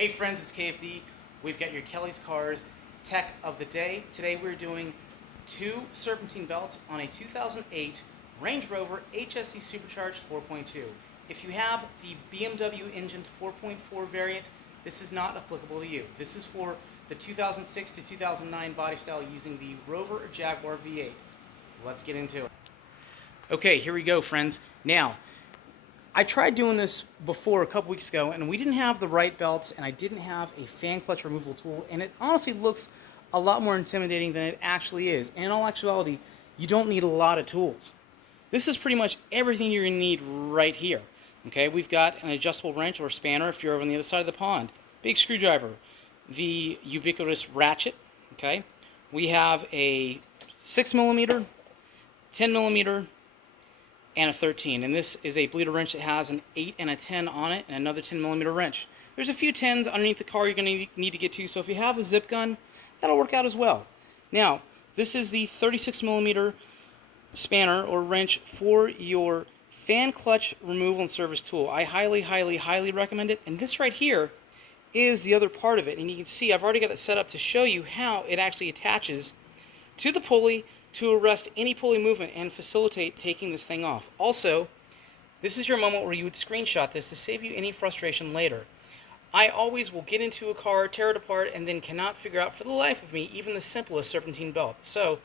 Hey friends, it's KFD. We've got your Kelly's Cars tech of the day. Today we're doing 2 serpentine belts on a 2008 Range Rover HSE Supercharged 4.2. If you have the BMW engine 4.4 variant, this is not applicable to you. This is for the 2006 to 2009 body style using the Rover or Jaguar V8. Let's get into it. Okay, here we go, friends. Now, I tried doing this before a couple weeks ago, and we didn't have the right belts, and I didn't have a fan clutch removal tool, and it honestly looks a lot more intimidating than it actually is. And in all actuality, you don't need a lot of tools. This is pretty much everything you're going to need right here. Okay, we've got an adjustable wrench or spanner if you're over on the other side of the pond, big screwdriver, the ubiquitous ratchet. Okay, we have a 6mm, 10mm, and a 13, and this is a bleeder wrench that has an 8 and a 10 on it and another 10mm wrench. There's a few 10s underneath the car you're going to need to get to, so if you have a zip gun, that'll work out as well. Now, this is the 36mm spanner or wrench for your fan clutch removal and service tool. I highly recommend it, and this right here is the other part of it, and you can see I've already got it set up to show you how it actually attaches to the pulley to arrest any pulley movement and facilitate taking this thing off. Also, this is your moment where you would screenshot this to save you any frustration later. I always will get into a car, tear it apart, and then cannot figure out for the life of me even the simplest serpentine belt. So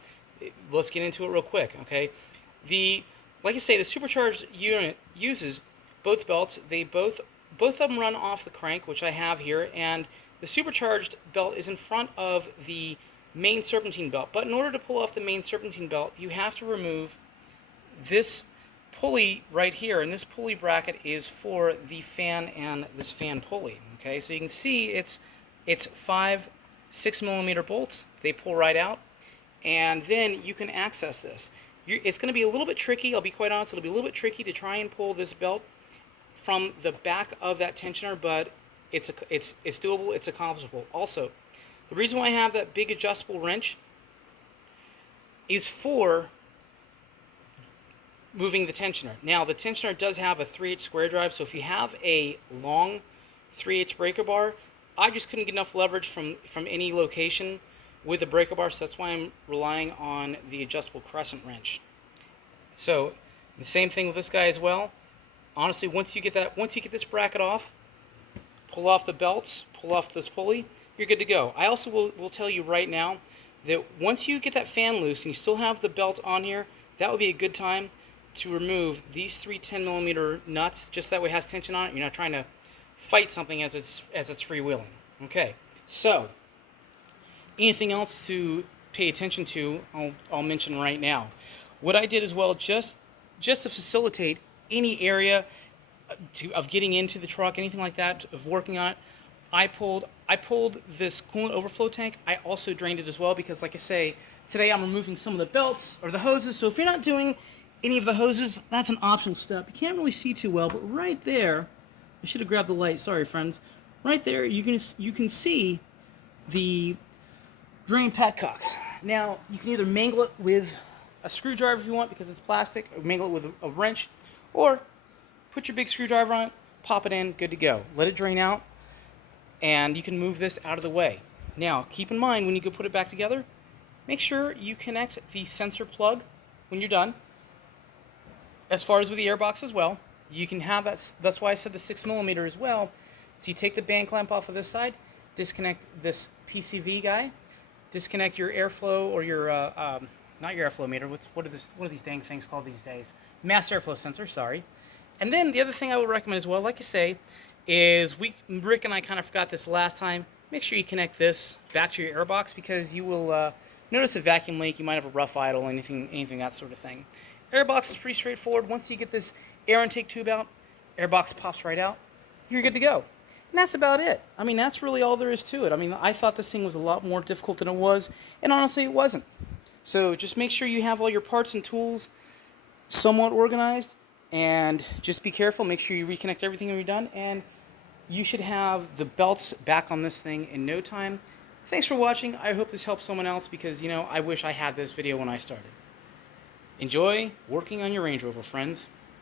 let's get into it real quick, okay? Like I say, the Supercharged unit uses both belts. Both of them run off the crank, which I have here, and the Supercharged belt is in front of the main serpentine belt. But in order to pull off the main serpentine belt, you have to remove this pulley right here, and this pulley bracket is for the fan and this fan pulley. Okay, so you can see it's 5 6mm bolts. They pull right out, and then you can access this. It's going to be a little bit tricky. I'll be quite honest. It'll be a little bit tricky to try and pull this belt from the back of that tensioner, but it's doable. It's accomplishable. Also, the reason why I have that big adjustable wrench is for moving the tensioner. Now, the tensioner does have a 3/8 square drive, so if you have a long 3/8 breaker bar, I just couldn't get enough leverage from any location with the breaker bar, so that's why I'm relying on the adjustable crescent wrench. So, the same thing with this guy as well. Honestly, once you get this bracket off, pull off the belts, pull off this pulley, you're good to go. I also will tell you right now that once you get that fan loose and you still have the belt on here, that would be a good time to remove these 3 10mm nuts, just that way it has tension on it. You're not trying to fight something as it's freewheeling. Okay, so anything else to pay attention to, I'll mention right now. What I did as well, just to facilitate any area of getting into the truck, anything like that, of working on it, I pulled this coolant overflow tank. I also drained it as well because, like I say, today I'm removing some of the belts or the hoses. So if you're not doing any of the hoses, that's an optional step. You can't really see too well, but right there, I should have grabbed the light. Sorry, friends. Right there, you can see the drain petcock. Now, you can either mangle it with a screwdriver if you want because it's plastic, or mangle it with a wrench, or put your big screwdriver on it, pop it in, good to go. Let it drain out, and you can move this out of the way. Now, keep in mind when you go put it back together, make sure you connect the sensor plug when you're done. As far as with the airbox as well, you can have that. That's why I said the 6mm as well. So you take the band clamp off of this side, disconnect this PCV guy, disconnect your airflow or your not your airflow meter. What are these dang things called these days? Mass airflow sensor. Sorry. And then the other thing I would recommend as well, like I say, is Rick and I kind of forgot this last time. Make sure you connect this back to your airbox because you will notice a vacuum leak. You might have a rough idle, anything that sort of thing. Airbox is pretty straightforward. Once you get this air intake tube out, airbox pops right out. You're good to go. And that's about it. I mean, that's really all there is to it. I mean, I thought this thing was a lot more difficult than it was, and honestly, it wasn't. So just make sure you have all your parts and tools somewhat organized, and just be careful. Make sure you reconnect everything when you're done, and you should have the belts back on this thing in no time. Thanks for watching. I hope this helps someone else because, I wish I had this video when I started. Enjoy working on your Range Rover, friends.